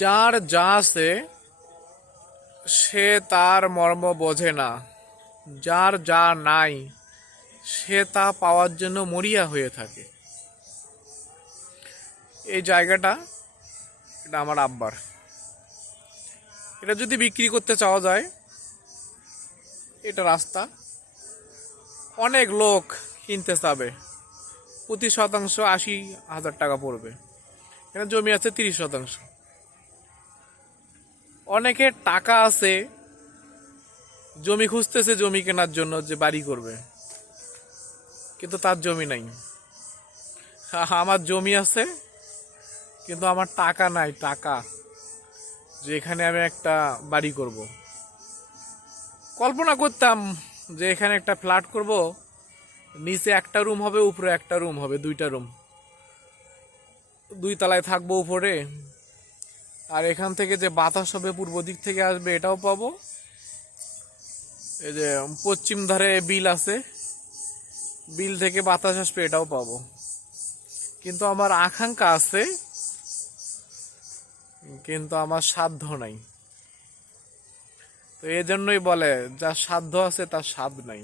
যার যা আছে সে তার মর্ম বোঝে না, যার যা নাই সে তা পাওয়ার জন্য মরিয়া হয়ে থাকে। এই জায়গাটা, এটা আমার আব্বার। এটা যদি বিক্রি করতে চাওয়া যায়, এটা রাস্তা, অনেক লোক কিনতে চাবে, প্রতি শতাংশ 80,000 টাকা পড়বে। এখানে জমি আছে 30%। অনেকের টাকা আছে, জমি খুঁজতেছে জমি কেনার জন্য, যে বাড়ি করবে, কিন্তু তার জমি নাই। আমার জমি আছে, কিন্তু আমার টাকা নাই, টাকা যে এখানে আমি একটা বাড়ি করব। কল্পনা করতাম যে এখানে একটা ফ্ল্যাট করব, নিচে একটা রুম হবে, উপরে একটা রুম হবে, দুইটা রুম, 2 তলায় থাকবো উপরে। আর এখান থেকে যে বাতাস হবে পূর্ব দিক থেকে আসবে, এটাও পাবো। এই যে পশ্চিম ধারে বিল আছে, বিল থেকে বাতাস আসবে, এটাও পাবো। কিন্তু আমার আকাঙ্ক্ষা আছে, কিন্তু আমার সাধ্য নাই। তো এই জন্যই বলে, যার সাধ্য আছে তার স্বাদ নাই।